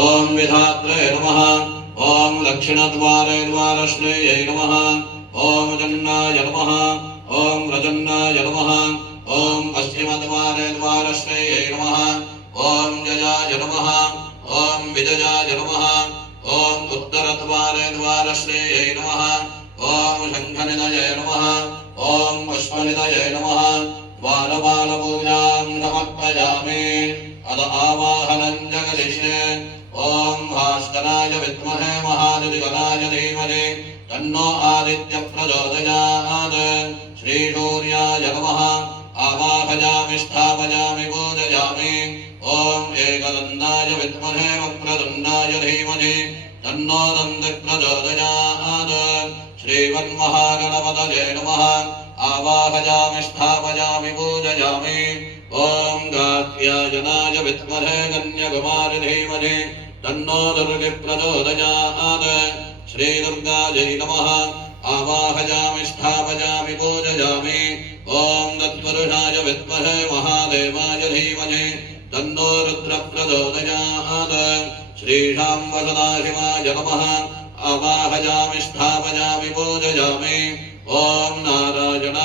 ॐ विधात्रे नमः ॐ दक्षिणद्वारे द्वारश्रेयै नमः ॐ जन्नाय नमः ॐ रजन्नाय नमः ॐ पश्चिमद्वारे द्वारश्रेयै नमः ॐ जयाय नमः ॐ विजयाय नमः ॐ उत्तरद्वारे द्वारश्रेयै नमः ॐ शङ्खनिधये नमः ॐ पुष्पनिधये नमः द्वारपालपूजां समर्पयामि अद आवाहनं जगदिष्णे ॐ भास्कराय विद्महे महादिगणाय धीमहि तन्नो आदित्यः प्रचोदयात् श्रीसूर्याय नमः आवाहयामि स्थापयामि पूजयामि ॐ एकदन्ताय विद्महे वक्रतुण्डाय धीमहि तन्नो दन्तिः प्रचोदयात् श्रीमन्महागणपतये नमः आवाहयामि स्थापयामि पूजयामि ॐ गात्यायनाय विद्महे कन्याकुमारि धीमहि तन्नो दुर्गिः प्रचोदयात् श्रीदुर्गायै नमः आवाहयामि स्थापयामि पूजयामि ॐ तत्पुरुषाय विद्महे महादेवाय धीमहि तन्नो रुद्रः प्रचोदयात् श्रीशाम्बसदाशिवाय नमः आवाहयामि स्थापयामि पूजयामि ॐ नारायण